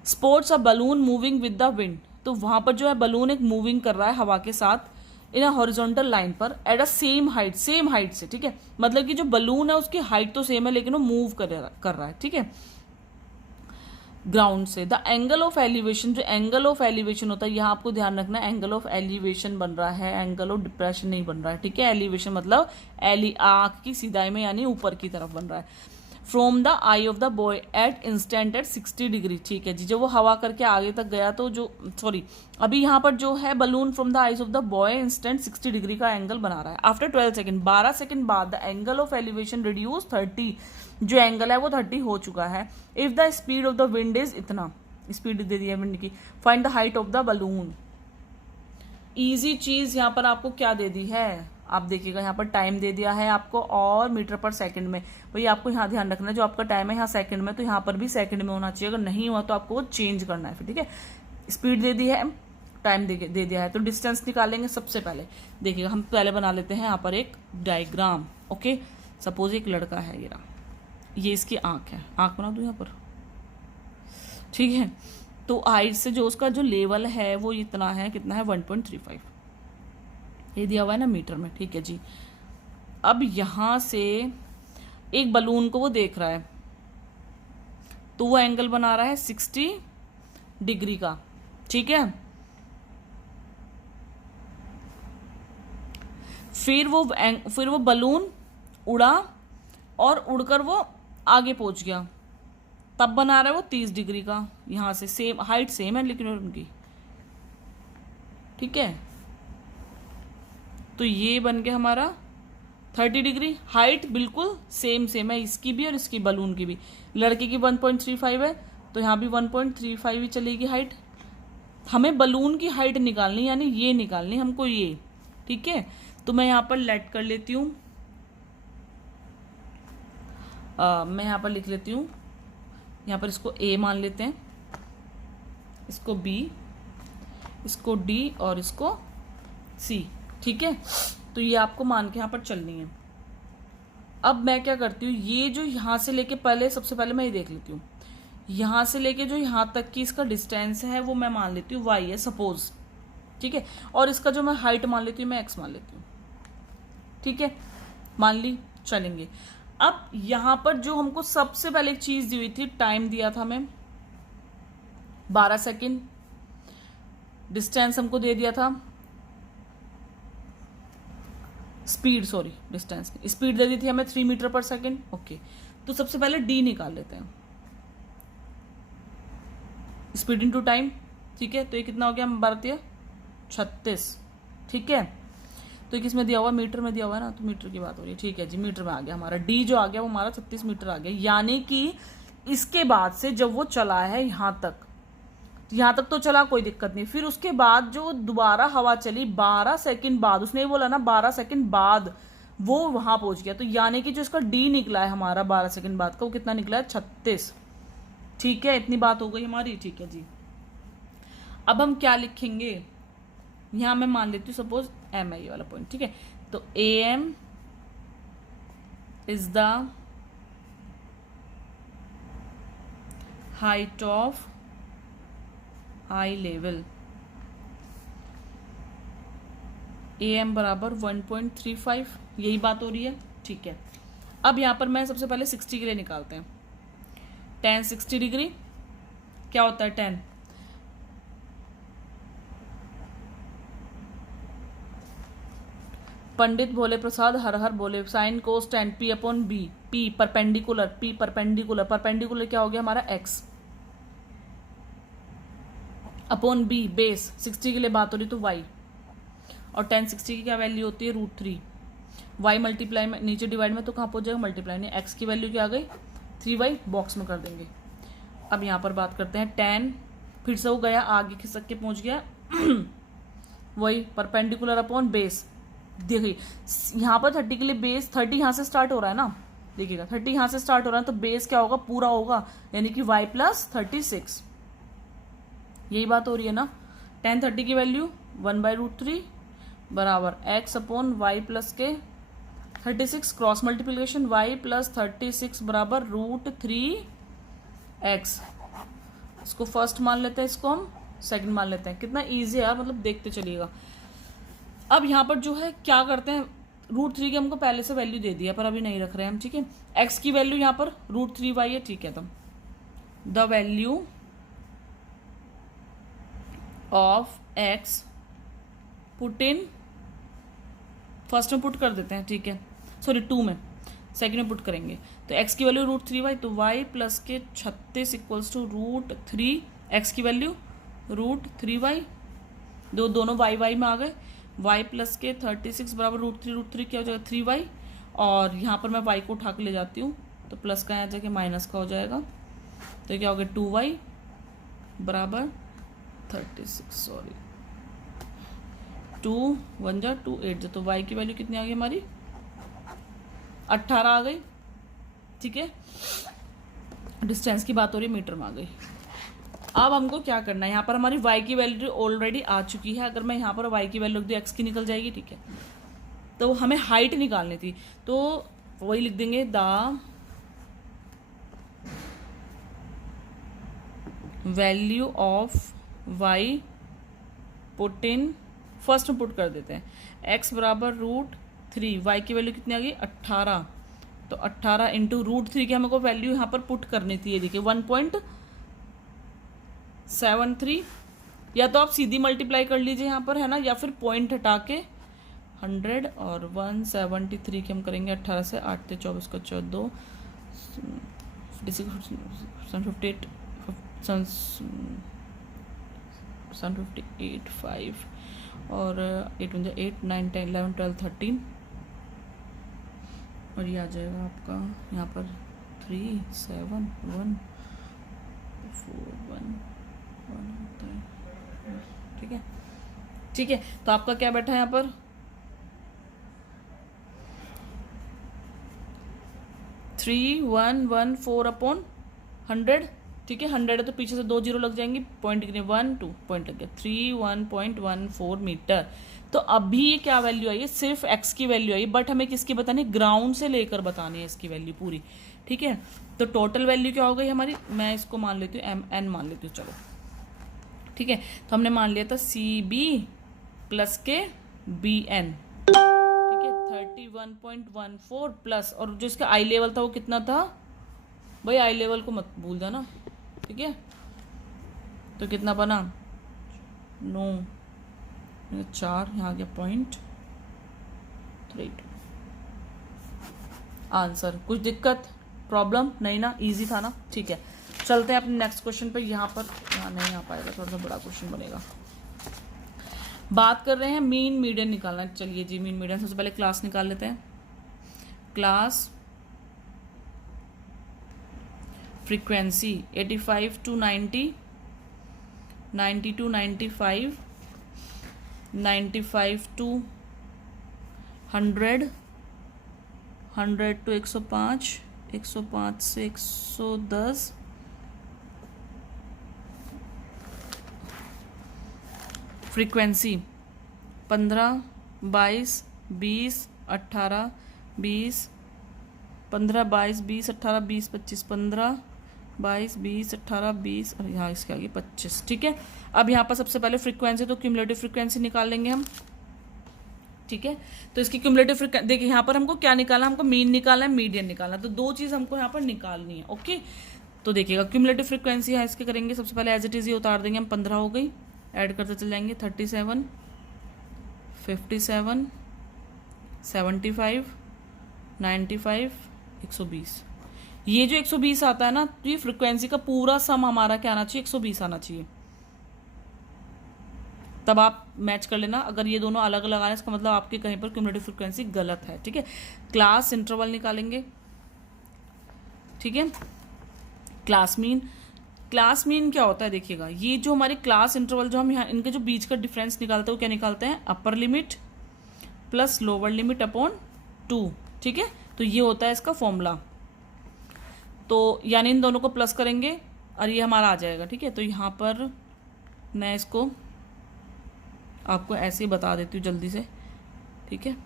Sports a balloon moving with the wind, तो वहां पर जो है बलून एक मूविंग कर रहा है हवा के साथ इन अ हॉरिजॉन्टल लाइन पर एट अ सेम हाइट से, ठीक है। मतलब कि जो बलून है उसकी हाइट तो सेम है लेकिन वो मूव कर रहा है, ठीक है, ग्राउंड से। द एंगल ऑफ एलिवेशन, जो एंगल ऑफ एलिवेशन होता है, यहाँ आपको ध्यान रखना, एंगल ऑफ एलिवेशन बन रहा है, एंगल ऑफ डिप्रेशन नहीं बन रहा है, ठीक है। एलिवेशन मतलब आंख की सीधाई में, यानी ऊपर की तरफ बन रहा है। From the eye of the boy at instant at 60 degree, ठीक है जी। जब वो हवा करके आगे तक गया तो जो, सॉरी अभी यहाँ पर जो है balloon from the eyes of the boy instant 60 degree का एंगल बना रहा है। आफ्टर 12 सेकेंड, 12 सेकेंड बाद the angle of elevation reduce 30, जो एंगल है वो 30 हो चुका है। If the speed of the wind is, इतना स्पीड दे दी है विंड की, find the height of the balloon. Easy चीज यहाँ पर आपको क्या दे दी है, आप देखिएगा यहाँ पर टाइम दे दिया है आपको और मीटर पर सेकंड में। भाई आपको यहाँ ध्यान रखना है, जो आपका टाइम है यहाँ सेकंड में, तो यहाँ पर भी सेकंड में होना चाहिए, अगर नहीं हुआ तो आपको वो चेंज करना है फिर, ठीक है। स्पीड दे दी है, टाइम दे दिया है, तो डिस्टेंस निकालेंगे। सबसे पहले देखिएगा, हम पहले बना लेते हैं यहाँ पर एक डायग्राम, ओके। सपोज एक लड़का है, ये इसकी आंख है, आंख बना दूं यहाँ पर, ठीक है। तो हाइट से जो उसका जो लेवल है वो इतना है, कितना है 1.35, ये दिया हुआ है ना मीटर में, ठीक है जी। अब यहां से एक बलून को वो देख रहा है, तो वो एंगल बना रहा है 60 डिग्री का, ठीक है। फिर वो बलून उड़ा और उड़कर वो आगे पहुंच गया, तब बना रहा है वो 30 डिग्री का। यहां से सेम हाइट सेम है लेकिन उनकी, ठीक है। तो ये बन गया हमारा 30 डिग्री, हाइट बिल्कुल सेम है, इसकी भी और इसकी बलून की भी। लड़के की 1.35 है तो यहाँ भी 1.35 ही चलेगी हाइट। हमें बलून की हाइट निकालनी, यानी ये निकालनी हमको, ये, ठीक है। तो मैं यहाँ पर लेट कर लेती हूँ, मैं यहाँ पर लिख लेती हूँ, यहाँ पर इसको A मान लेते हैं, इसको B, इसको D और इसको C, ठीक है। तो ये आपको मान के यहाँ पर चलनी है। अब मैं क्या करती हूँ, ये जो यहाँ से लेके पहले, सबसे पहले मैं ये देख लेती हूँ, यहाँ से लेके जो यहाँ तक की इसका डिस्टेंस है वो मैं मान लेती हूँ y है सपोज, ठीक है। और इसका जो मैं हाइट मान लेती हूँ, मैं x मान लेती हूँ, ठीक है, मान ली, चलेंगे। अब यहाँ पर जो हमको सबसे पहले एक चीज दी हुई थी, टाइम दिया था हमें 12 सेकेंड। डिस्टेंस हमको दे दिया था, स्पीड, सॉरी डिस्टेंस, स्पीड दे दी थी हमें 3 मीटर पर सेकेंड। ओके, तो सबसे पहले डी निकाल लेते हैं, स्पीड इनटू टाइम। ठीक है, तो ये कितना हो गया भारतीय 36। ठीक है, तो ये किसमें दिया हुआ, मीटर में दिया हुआ है ना, तो मीटर की बात हो रही है। ठीक है जी, मीटर में आ गया हमारा डी, जो आ गया वो हमारा 36 मीटर आ गया। यानी कि इसके बाद से जब वो चला है यहाँ तक तो चला, कोई दिक्कत नहीं, फिर उसके बाद जो दोबारा हवा चली 12 सेकंड बाद, उसने ये बोला ना 12 सेकंड बाद वो वहां पहुंच गया, तो यानी कि जो इसका डी निकला है हमारा 12 सेकंड बाद का, वो कितना निकला है 36। ठीक है, इतनी बात हो गई हमारी। ठीक है जी, अब हम क्या लिखेंगे, यहां मैं मान लेती हूँ सपोज एम है ये वाला पॉइंट। ठीक है, तो A M is the height of eye level, A M बराबर 1.35, यही बात हो रही है। ठीक है, अब यहां पर मैं सबसे पहले 60 के लिए निकालते हैं, tan 60 डिग्री क्या होता है, 10, पंडित भोले प्रसाद हर हर बोले, sine cos tan p upon B, p perpendicular, p perpendicular, perpendicular क्या हो गया हमारा x अपॉन b बेस, 60 के लिए बात हो रही तो y, और tan 60 की क्या वैल्यू होती है √3, y मल्टीप्लाई में नीचे डिवाइड में तो कहाँ पहुंच जाएगा मल्टीप्लाई, नहीं x की वैल्यू क्या आ गई 3y, बॉक्स में कर देंगे। अब यहाँ पर बात करते हैं tan, फिर से वो गया आगे खिसक के पहुंच गया वही परपेंडिकुलर अपॉन बेस। देखिए यहाँ पर 30 के लिए बेस 30 यहाँ से स्टार्ट हो रहा है ना, देखिएगा 30 यहाँ से स्टार्ट हो रहा है, तो बेस क्या होगा पूरा होगा, यानी कि y प्लस 36, यही बात हो रही है ना। tan 30 की वैल्यू 1/√3 बराबर x अपॉन y प्लस के 36, क्रॉस मल्टीप्लीकेशन y प्लस 36 बराबर √3x। इसको फर्स्ट मान लेते हैं, इसको हम सेकंड मान लेते हैं। कितना इजी है यार, मतलब देखते चलिएगा। अब यहाँ पर जो है क्या करते हैं, √3 की हमको पहले से वैल्यू दे दिया पर अभी नहीं रख रहे हैं हम। ठीक है, x की वैल्यू यहाँ पर √3y है। ठीक है, तो the value of x put in, first में पुट कर देते हैं, ठीक है, सॉरी 2 में, सेकंड में पुट करेंगे, तो x की वैल्यू √3y, तो y प्लस के 36 इक्वल्स टू √3, x की वैल्यू √3y, दोनों y में आ गए, y प्लस के 36 बराबर √3 क्या हो जाएगा 3y, और यहाँ पर मैं y को उठा के ले जाती हूँ तो प्लस का यहाँ जाके माइनस का हो जाएगा, तो क्या हो गया 2y बराबर 36, सॉरी 2 1 जा 2 8 जा, तो y की वैल्यू कितनी आ गई हमारी 18 आ गई। ठीक है, डिस्टेंस की बात हो रही है, मीटर में आ गई। अब हमको क्या करना है, यहाँ पर हमारी y की वैल्यू ऑलरेडी आ चुकी है, अगर मैं यहाँ पर y की वैल्यू रख दूँ x की निकल जाएगी। ठीक है, तो हमें हाइट निकालनी थी, तो वही लिख देंगे the value of y put in, first में पुट कर देते हैं, x बराबर √3, y की वैल्यू कितनी आ गई 18, तो 18 इंटू √3 की हमको वैल्यू यहाँ पर पुट करनी थी, ये देखिए 1.73, या तो आप सीधी मल्टीप्लाई कर लीजिए यहाँ पर, है ना, या फिर पॉइंट हटा के 100 और 173 की हम करेंगे 18 से 8 से 24 का 14 58 5 और 8 8 9 10 11 12 13, और ये आ जाएगा आपका यहाँ पर 3 7 1 4 1 होता है। ठीक है, ठीक है, तो आपका क्या बैठा है यहाँ पर 3114 अपॉन 100। ठीक है, 100 है तो पीछे से 2 जीरो लग जाएंगी, पॉइंट कितने 1 2 पॉइंट लग गया 31.14 मीटर। तो अभी ये क्या वैल्यू आई है, सिर्फ x की वैल्यू आई, बट हमें किसकी बतानी है, ग्राउंड से लेकर बतानी है इसकी वैल्यू पूरी। ठीक है, तो टोटल वैल्यू क्या हो गई हमारी, मैं इसको मान लेती हूँ mn मान लेती हूँ, चलो ठीक है, तो हमने मान लिया था CB प्लस के BN, ठीक है 31.14 प्लस, और जो इसका आई लेवल था वो कितना था भाई, आई लेवल को मत भूल जाना। ठीक है, तो कितना बना 9, 4, यहाँ आ गया 0.32 आंसर। कुछ दिक्कत प्रॉब्लम नहीं ना, इजी था ना, ठीक है। चलते हैं अपने नेक्स्ट क्वेश्चन पे। यहाँ पर यहाँ नहीं आ पाएगा, थोड़ा सा बड़ा क्वेश्चन बनेगा। बात कर रहे हैं मीन मीडियन निकालना। चलिए जी, मीन मीडियन सबसे पहले क्लास निकाल लेते हैं। Class frequency 85 to 90, 90 to 95, 95 to 100, 100 to 105, 105 से 110, फ्रीक्वेंसी 15, 22, 20, 18, 20, 15, 22, 20, 18, 20, 25, 15, 22, 20, 18, 20 और यहाँ इसके आगे 25, ठीक है। अब यहाँ पर सबसे पहले फ्रीक्वेंसी, तो क्यूमुलेटिव फ्रीक्वेंसी निकाल लेंगे हम, ठीक है। तो इसकी क्यूमुलेटिव फ्रीक्वेंसी देखिए, यहाँ पर हमको क्या निकालना है, हमको मीन निकालना है, मीडियन निकालना है, तो दो चीज़ हमको यहाँ पर निकालनी है, ओके। तो देखिएगा क्यूमुलेटिव फ्रीक्वेंसी है, इसके करेंगे सबसे पहले एज इट इज़ ये उतार देंगे हम, 15 हो गई, ऐड करते चल जाएंगे 37, 57, 75, 95, 120। ये जो 120 आता है ना, तो ये फ्रीक्वेंसी का पूरा सम हमारा क्या आना चाहिए, 120 आना चाहिए। तब आप मैच कर लेना, अगर ये दोनों अलग अलग आ रहे हैं इसका मतलब आपके कहीं पर क्यूमुलेटिव फ्रीक्वेंसी गलत है, ठीक है। क्लास इंटरवल निकालेंगे, ठीक है। क्लास मीन, क्लास मीन क्या होता है देखिएगा, ये जो हमारे क्लास इंटरवल जो हम यहाँ इनके जो बीच का डिफरेंस निकालते हैं वो क्या निकालते हैं, upper limit plus lower limit upon 2, ठीक है। तो ये होता है इसका फॉर्मूला। तो यानी इन दोनों को प्लस करेंगे और ये हमारा आ जाएगा, ठीक है। तो यहाँ पर मैं इसको आपको ऐसे ही बता देती हूँ जल्दी से, ठीक है।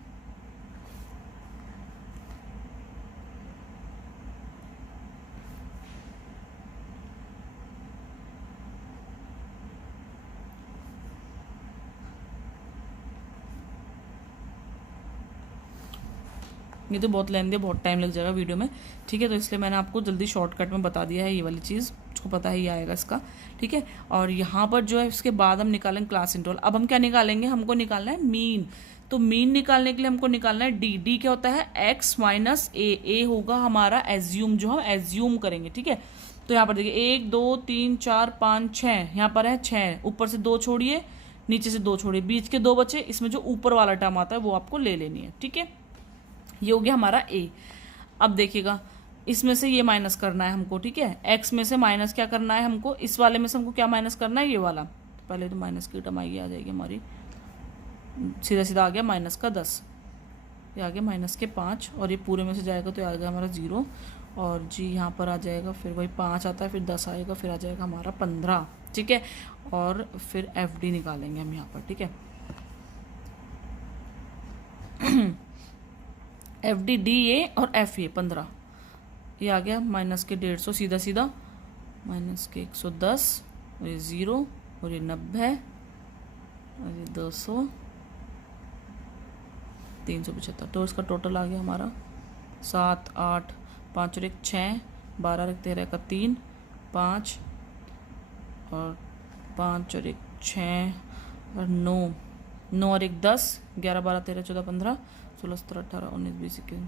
ये तो बहुत लेंदी है, बहुत टाइम लग जाएगा वीडियो में, ठीक है। तो इसलिए मैंने आपको जल्दी शॉर्टकट में बता दिया है, ये वाली चीज़ उसको पता ही आएगा इसका, ठीक है। और यहाँ पर जो है इसके बाद हम निकालेंगे क्लास इंटरवल। अब हम क्या निकालेंगे, हमको निकालना है मीन। तो मीन निकालने के लिए हमको निकालना है डी। डी क्या होता है, एक्स माइनस ए। ए होगा हमारा एज्यूम, जो हम एज्यूम करेंगे, ठीक है। तो यहाँ पर देखिए 1 2 3 4 5 6, यहाँ पर है 6, ऊपर से 2 छोड़िए, नीचे से 2 छोड़िए, बीच के 2 बचे, इसमें जो ऊपर वाला टर्म आता है वो आपको ले लेनी है, ठीक है। ये हो गया हमारा ए। अब देखिएगा इसमें से ये माइनस करना है हमको, ठीक है। एक्स में से माइनस क्या करना है हमको, इस वाले में से हमको क्या माइनस करना है, ये वाला। तो पहले तो माइनस की टर्म आएगी, आ जाएगी हमारी, सीधा सीधा आ गया माइनस का 10, ये आ गया माइनस के 5, और ये पूरे में से जाएगा तो आ गया हमारा 0, और जी यहाँ पर आ जाएगा, फिर वही 5 आता है, फिर 10 आएगा, फिर आ जाएगा हमारा 15, ठीक है। और फिर एफ डी निकालेंगे हम यहाँ पर, ठीक है। एफ डी, डी ए और एफ ए 15, ये आ गया माइनस के 150, सीधा सीधा माइनस के 110, और ये 0, और ये 90, और ये 200, 375। तो इसका टोटल आ गया हमारा 7 8 5 और 1 6, 12 और 1 13 का 3 5, और 5 और 1 6, और 9 9 और 1 10, 11 12 13 14 15 16 17 18 19 20 21,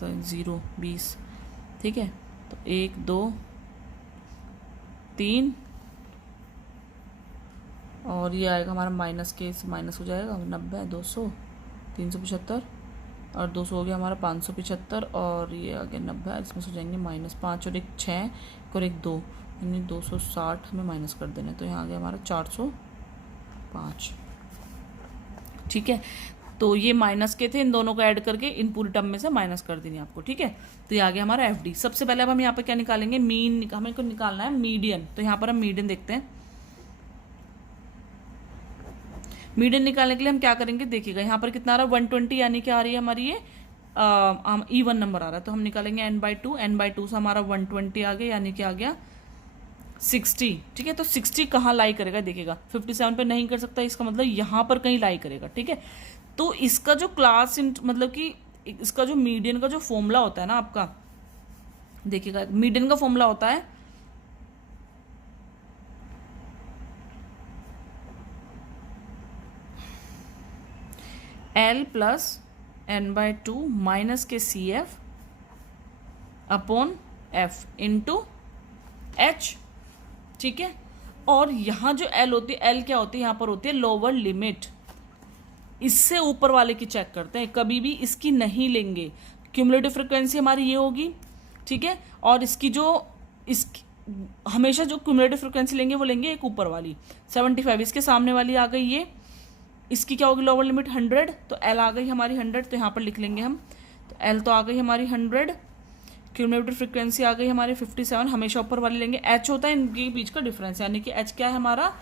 तो 0 20, ठीक है। तो 1 2 3, और ये आएगा हमारा माइनस के, माइनस हो जाएगा 90 200 375, और 200 हो गया हमारा 575, और ये आ गया 90, इसमें से हो जाएंगे माइनस 5 और 1 6 और 1 2, यानी 260 हमें माइनस कर देना है। तो यहाँ आ गया हमारा 405, ठीक है। तो ये माइनस के थे, इन दोनों को ऐड करके इन पूरी टर्म में से माइनस कर देनी आपको, ठीक है। तो ये आ गया हमारा एफ डी। सबसे पहले अब हम यहाँ पे क्या निकालेंगे, मीन, हमें को निकालना है मीडियन। तो यहाँ पर हम मीडियन देखते हैं। मीडियन निकालने के लिए हम क्या करेंगे, देखिएगा यहाँ पर कितना आ रहा है 120, यानी क्या आ रही है हमारी ये इवन नंबर आ रहा है। तो हम निकालेंगे n/2, n/2 से हमारा 120 आ गया, यानी क्या आ गया 60, ठीक है। तो 60 कहाँ लाई करेगा, देखिएगा 57 पे नहीं कर सकता, इसका मतलब यहाँ पर कहीं लाई करेगा, ठीक है। तो इसका जो क्लास मतलब कि इसका जो मीडियन का जो फॉर्मूला होता है ना आपका, देखिएगा मीडियन का फॉर्मूला होता है L प्लस n/2 माइनस के CF upon F into H, ठीक है। और यहाँ जो L होती है, L क्या होती है, यहाँ पर होती है लोअर लिमिट। इससे ऊपर वाले की चेक करते हैं, कभी भी इसकी नहीं लेंगे। क्यूमुलेटिव फ्रिक्वेंसी हमारी ये होगी, ठीक है। और इसकी जो हमेशा जो क्यूमुलेटिव फ्रिक्वेंसी लेंगे वो लेंगे एक ऊपर वाली 75, इसके सामने वाली आ गई ये, इसकी क्या होगी लोअर लिमिट 100, तो L आ गई हमारी 100, तो यहाँ पर लिख लेंगे हम। तो L तो आ गई हमारी 100, क्यूमुलेटिव फ्रिक्वेंसी आ गई हमारी 57, हमेशा ऊपर वाली लेंगे। H होता है इनके बीच का डिफरेंस, यानी कि H क्या है हमारा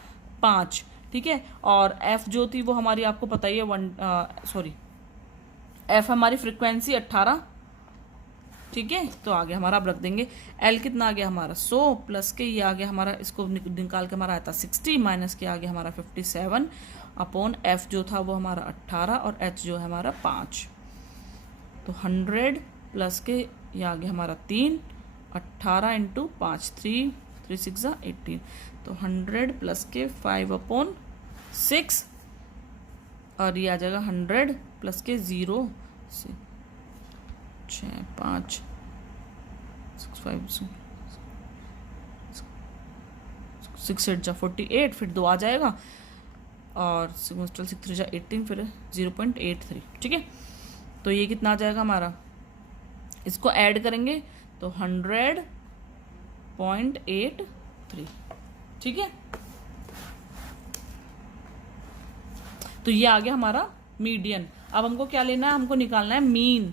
5, ठीक है। और F जो थी वो हमारी आपको पता ही है F हमारी फ्रिक्वेंसी 18, ठीक है। तो आगे हमारा अब रख देंगे L कितना आ गया हमारा 100 प्लस के ये आ गया हमारा, इसको निकाल के हमारा आया था 60 माइनस के आ गया हमारा 57 अपॉन F जो था वो हमारा 18 और H जो है हमारा 5। तो 100 प्लस के ये आ गया हमारा 3, 18 इंटू 5, 3 6 18, तो 100 प्लस के 5/6 और ये आ जाएगा 100 प्लस के 0 से 6 5 6 5 6 8 जा 48, फिर 2 आ जाएगा और 6 3 जा 18, फिर 0.83, ठीक है। तो ये कितना आ जाएगा हमारा, इसको ऐड करेंगे तो 100.83, ठीक है। तो ये आ गया हमारा मीडियन। अब हमको क्या लेना है, हमको निकालना है मीन,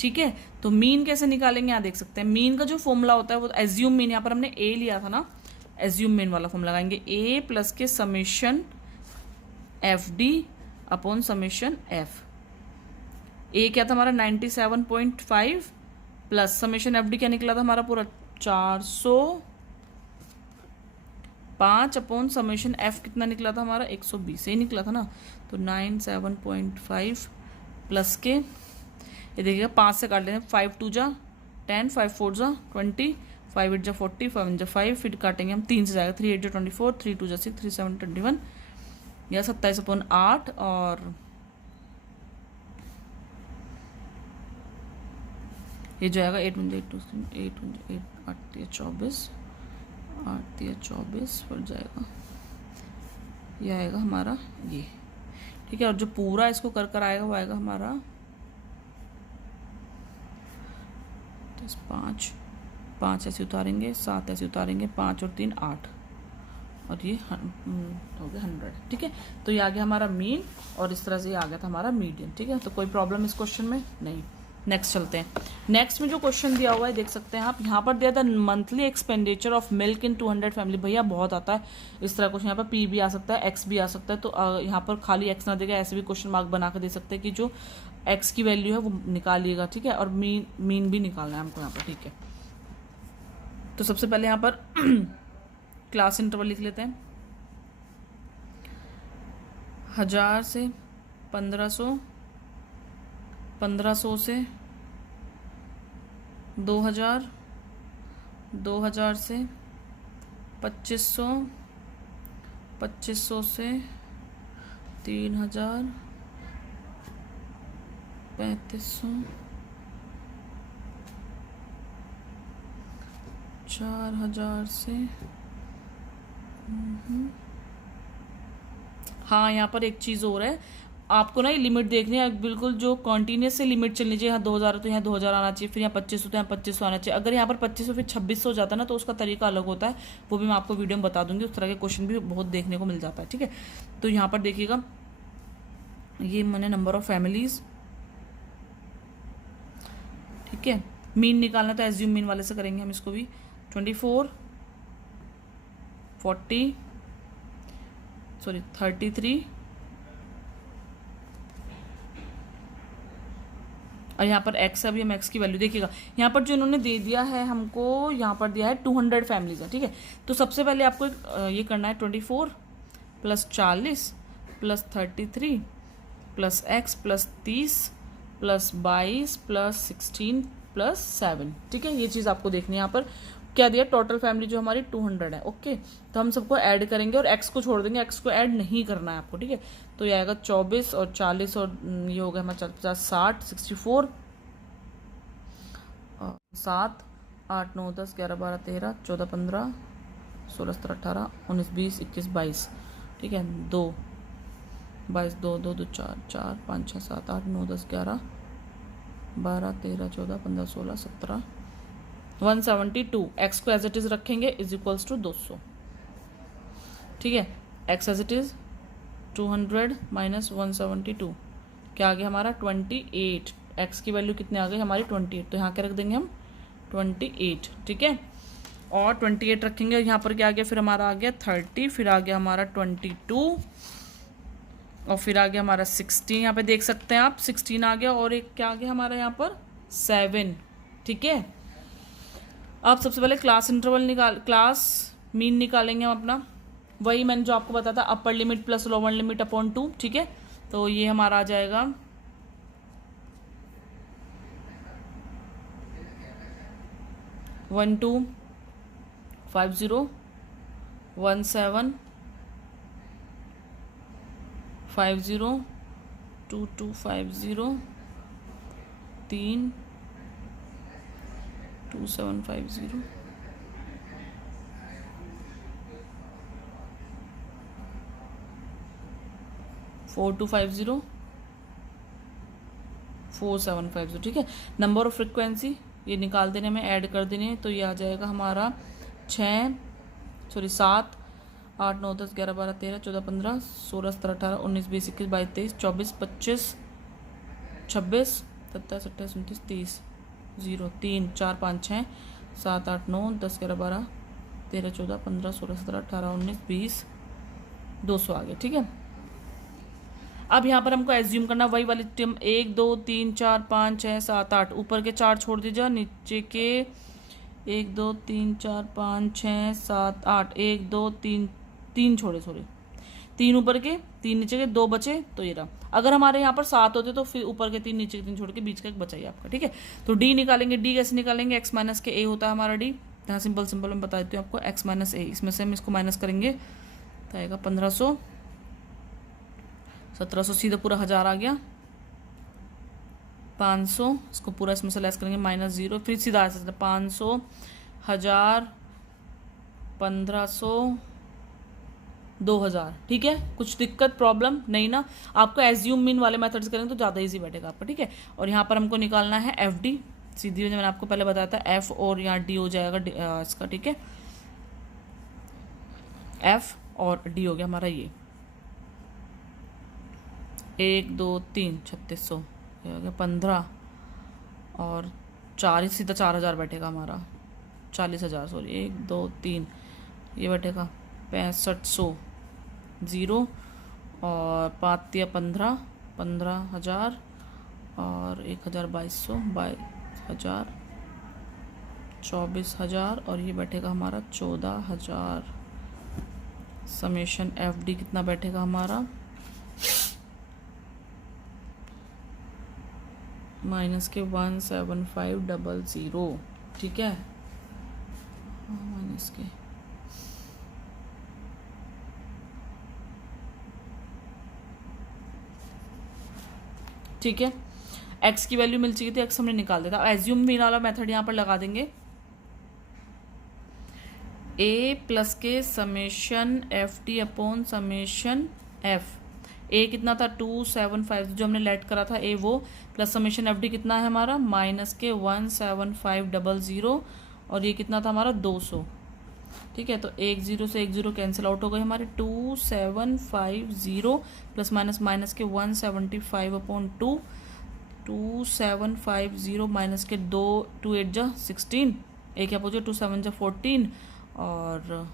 ठीक है। तो मीन कैसे निकालेंगे, यहाँ देख सकते हैं मीन का जो फॉर्मूला होता है वो एज्यूम मीन, यहाँ पर हमने ए लिया था ना, एज्यूम मीन वाला फॉर्मूला लगाएंगे, ए प्लस के summation FD upon summation F। ए क्या था हमारा 97.5 प्लस समेशन FD क्या निकला था हमारा पूरा 405 अपॉन समेशन F कितना निकला था हमारा 120, यही निकला था ना। तो 97.5 प्लस के ये देखिएगा 5 से काट लेंगे, 5 2 जा 10, 5 4 जा 20, 5 8 जा 40, 5 1 जा 5, फिर काटेंगे हम 3 से जाएगा, 3 8 जा 24, 3 2 जा 6, 3 7 21, या 27/8 और ये जो आएगा 8 1 8 8 8 24, 8 24 पड़ जाएगा, ये आएगा हमारा ये, ठीक है। और जो पूरा इसको कर कर आएगा वो आएगा हमारा 5 ऐसे उतारेंगे, 7 ऐसे उतारेंगे, 5 और 3 8 और ये हो गया 100, ठीक है। तो ये आ गया हमारा मीन और इस तरह से ये आ गया था हमारा मीडियन, ठीक है। तो कोई प्रॉब्लम इस क्वेश्चन में नहीं। नेक्स्ट चलते हैं। नेक्स्ट में जो क्वेश्चन दिया हुआ है देख सकते हैं आप, यहाँ पर दिया था monthly expenditure of milk in 200 family. भैया बहुत आता है इस तरह क्वेश्चन, यहाँ पर P भी आ सकता है, X भी आ सकता है। तो यहाँ पर खाली X ना देगा, ऐसे भी क्वेश्चन मार्क बना कर दे सकते हैं कि जो X की वैल्यू है वो निकालिएगा, ठीक है। और मीन भी निकालना है हमको यहाँ पर, ठीक है। तो सबसे पहले यहाँ पर क्लास इंटरवल लिख लेते हैं, 1000 से 1500, 1500 से 2000, 2000 से 2500, 2500 से 3000, 3500, 4000 से हाँ, यहाँ पर एक चीज़ और है, आपको ना ये लिमिट देखनी है बिल्कुल, जो कॉन्टीन्यूस से लिमिट चलनी चाहिए। यहाँ 2000 तो यहाँ 2000 आना चाहिए, फिर यहाँ 2500 तो यहाँ 2500 आना चाहिए। अगर यहाँ पर 2500 फिर 2600 हो जाता है ना, तो उसका तरीका अलग होता है, वो भी मैं आपको वीडियो में बता दूंगी। उस तरह के क्वेश्चन भी बहुत देखने को मिल जाता है, ठीक है। तो यहाँ पर देखिएगा, ये मैंने नंबर ऑफ फैमिलीज, ठीक है। मीन निकालना तो एज्यूम मीन वाले से करेंगे हम इसको भी, 24 40 33 और यहाँ पर x है, अभी हम x की वैल्यू देखिएगा। यहाँ पर जो इन्होंने दे दिया है हमको, यहाँ पर दिया है 200 फैमिलीज है, ठीक है। तो सबसे पहले आपको ये करना है 24 plus 40 plus 33 plus x plus 30 plus 22 plus 16 plus 7, ठीक है। ये चीज़ आपको देखनी है यहाँ पर क्या दिया, टोटल फैमिली जो हमारी 200 है। ओके, तो हम सबको ऐड करेंगे और एक्स को छोड़ देंगे, एक्स को ऐड नहीं करना है आपको, ठीक है। तो ये आएगा 24 और 40 और ये हो गया हमारा 50, 60, 64, 7, 8, 9, 10, 11, 12, 13, 14, 15, 16, 17, 18, 19, 20, 21, 22, ठीक है। 2, 22, 2, 2, 2, 4, 4, 5, 6, 7, 8, 9, 10, 11, 12, 13, 14, 15, 16, 17, 172। एक्स को एज इट इज रखेंगे इज इक्वल्स टू 200, ठीक है। X as it is 200 minus 172, क्या आ गया हमारा 28। एक्स की वैल्यू कितने आ गई हमारी 28, तो यहाँ क्या रख देंगे हम 28, ठीक है। और 28 रखेंगे, यहाँ पर क्या आ गया फिर हमारा आ गया 30, फिर आ गया हमारा 22 और फिर आ गया हमारा 16, यहाँ पे देख सकते हैं आप 16 आ गया और एक क्या आ गया हमारा यहाँ पर 7, ठीक है। अब सबसे पहले क्लास मीन निकालेंगे हम अपना, वही मैंने जो आपको बताया था upper limit plus lower limit upon 2, ठीक है। तो ये हमारा आ जाएगा 1250 1750 2250 3 2750 4250 4750, ठीक है। नंबर ऑफ फ्रिक्वेंसी ये निकाल देने में ऐड कर देने, तो ये आ जाएगा हमारा 7, 8, 9, 10, 11, 12, 13, 14, 15, 16, 17, 18, 19, 20, 21, 22, 23, 24, 25, 26, 27, 28, 29, 30, 0, 3, 4, 5, 6, 7, 8, 9, 10, 11, 12, 13, 14, 15, 16, 17, 18, 19, 20, 200 आ गया, ठीक है। अब यहाँ पर हमको एज्यूम करना वही वाली टीम 1, 2, 3, 4, 5, 6, 7, 8, ऊपर के 4 छोड़ दीजिए, नीचे के 1, 2, 3, 4, 5, 6, 7, 8, 1, 2, 3, 3 छोड़े, सॉरी 3 ऊपर के 3 नीचे के 2 बचे, तो ये रहा। अगर हमारे यहाँ पर 7 होते तो फिर ऊपर के 3 नीचे के 3 छोड़ के बीच का एक बचा ही आपका, ठीक है। तो डी निकालेंगे, डी कैसे निकालेंगे, एक्स माइनस के ए होता है हमारा डी, यहाँ सिंपल मैं बता देती हूँ आपको, एक्स माइनस ए, इसमें से हम इसको माइनस करेंगे तो आएगा 1500, 1700 सीधा पूरा 1000 आ गया, 500 इसको पूरा इसमें से लेस करेंगे -0, फिर सीधा 500, 1000, 1500, 2000, ठीक है। कुछ दिक्कत प्रॉब्लम नहीं ना, आपको एज्यूम मीन वाले मेथड्स करेंगे तो ज़्यादा इजी बैठेगा आपका, ठीक है। और यहाँ पर हमको निकालना है एफ डी, सीधी मैंने आपको पहले बताया था एफ और यहाँ डी हो जाएगा इसका, ठीक है। एफ और डी हो गया हमारा ये 1, 2, 3, 3600, ये हो गया 15 और 4 सीधा 4000 बैठेगा हमारा, 40,000 सॉरी 1, 2, 3 ये बैठेगा 6500, 0 और 5 या 15, 15,000 और 1,000 2200, 22,000, 24,000 और ये बैठेगा हमारा 14,000। समेशन एफ डी कितना बैठेगा हमारा माइनस के 17500, ठीक है, माइनस के ठीक है। एक्स की वैल्यू मिल चुकी थी, एक्स हमने निकाल दिया था। एज्यूम मीन वाला मेथड यहाँ पर लगा देंगे, ए प्लस के summation F T upon summation F, A कितना था 275 जो हमने लेट करा था ए वो, प्लस समेशन एफ डी कितना है हमारा माइनस के 17500 और ये कितना था हमारा 200, ठीक है। तो 1 0 से 1 0 कैंसिल आउट हो गए हमारे, 2750 प्लस माइनस माइनस के 175/2, 2750 माइनस के 2 2 8 जा 16, एक क्या पूछो 2 7 जा 14 और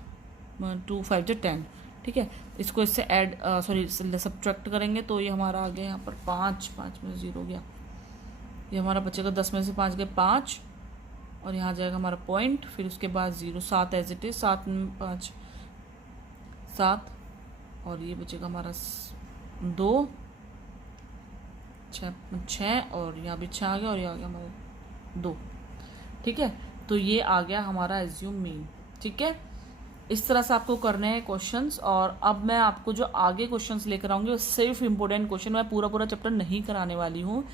2 5 जा 10, ठीक है। इसको इससे ऐड सॉरी सब्ट्रैक्ट करेंगे तो ये हमारा आ गया यहाँ पर 5 में 0 गया, ये हमारा बचेगा 10 में से 5 गए 5 और यहाँ जाएगा हमारा पॉइंट, फिर उसके बाद 0, 7 एज इट इज, 7 में 5 7 और ये बचेगा हमारा 2 6 और यहाँ भी 6 आ गया और ये आ गया हमारा 2, ठीक है। तो ये आ गया हमारा एज्यूम मीन। ठीक है, इस तरह से आपको करने हैं क्वेश्चंस। और अब मैं आपको जो आगे क्वेश्चंस लेकर आऊँगी वो सिर्फ इम्पोर्टेंट क्वेश्चन, मैं पूरा चैप्टर नहीं कराने वाली हूँ।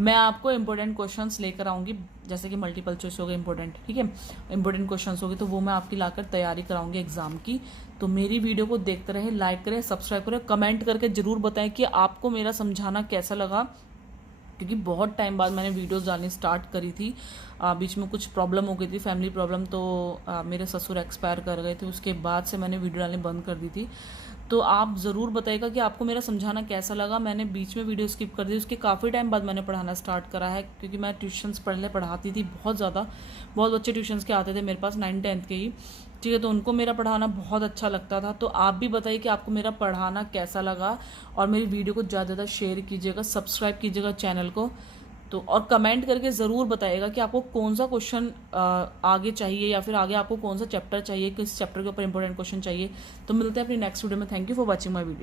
मैं आपको इंपॉर्टेंट क्वेश्चंस लेकर आऊँगी, जैसे कि मल्टीपल चॉइस हो गए इंपॉर्टेंट, ठीक है, इंपॉर्टेंट क्वेश्चंस हो गए, तो वो मैं आपकी लाकर तैयारी कराऊंगी एग्जाम की। तो मेरी वीडियो को देखते रहे, लाइक करें, सब्सक्राइब करें, कमेंट करके जरूर बताएं कि आपको मेरा समझाना कैसा लगा, क्योंकि बहुत टाइम बाद मैंने वीडियोस डालनी स्टार्ट करी थी। बीच में कुछ प्रॉब्लम हो गई थी, फैमिली प्रॉब्लम, तो मेरे ससुर एक्सपायर कर गए थे, उसके बाद से मैंने वीडियो डालनी बंद कर दी थी। तो आप ज़रूर बताइएगा कि आपको मेरा समझाना कैसा लगा। मैंने बीच में वीडियो स्किप कर दी, उसके काफ़ी टाइम बाद मैंने पढ़ाना स्टार्ट करा है, क्योंकि मैं ट्यूशन्स पहले पढ़ाती थी बहुत ज़्यादा, बहुत बच्चे ट्यूशन्स के आते थे मेरे पास 9th-10th के ही, ठीक है, तो उनको मेरा पढ़ाना बहुत अच्छा लगता था। तो आप भी बताइए कि आपको मेरा पढ़ाना कैसा लगा, और मेरी वीडियो को ज़्यादा ज़्यादा शेयर कीजिएगा, सब्सक्राइब कीजिएगा चैनल को। तो और कमेंट करके ज़रूर बताइएगा कि आपको कौन सा क्वेश्चन आगे चाहिए, या फिर आगे आपको कौन सा चैप्टर चाहिए, किस चैप्टर के ऊपर इंपॉर्टेंट क्वेश्चन चाहिए। तो मिलते हैं अपनी नेक्स्ट वीडियो में। Thank you for watching my video.